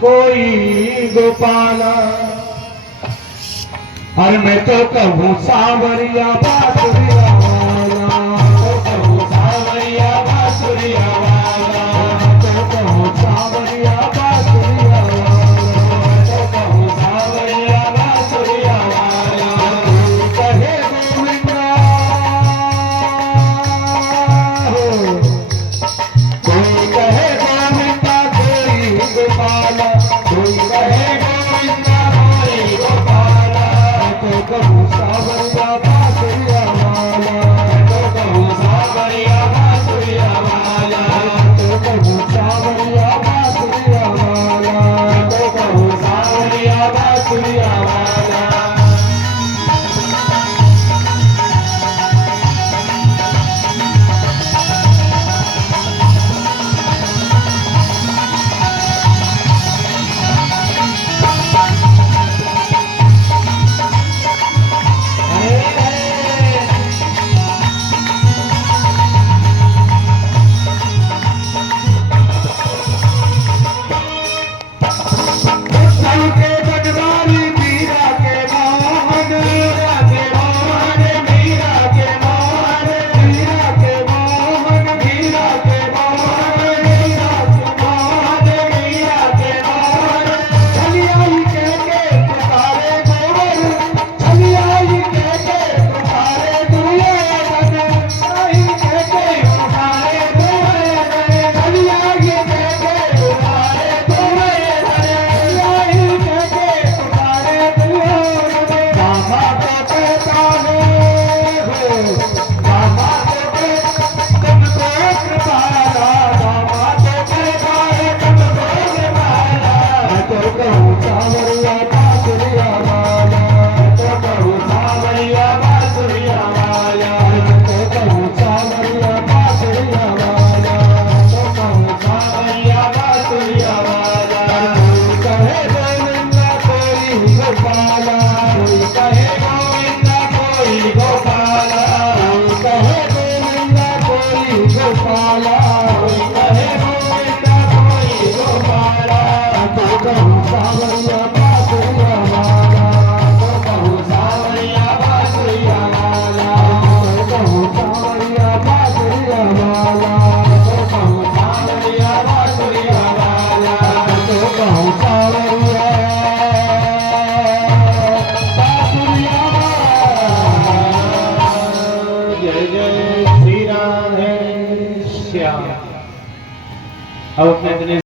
कोई गोपाला। और मैं तो कहूँ सावरिया बासुरिया वाला, तो कहूँ सावरिया बासुरिया वाला, तो कहूँ सावरिया बासुरिया वाला, तो कहूँ सावरिया बासुरिया वाला। कहे गोविंदा हो, कोई कहे गोविंदा कोई गोपाला, कोई कहे गोविंदा कोई गोपाला। तो कहूँ सावरिया बासुरिया वाला, तो कहूँ सावरिया बासुरिया वाला, तो कहूँ सावरिया बासुरिया वाला, तो कहूँ सावरिया बासुरिया वाला। अब अपने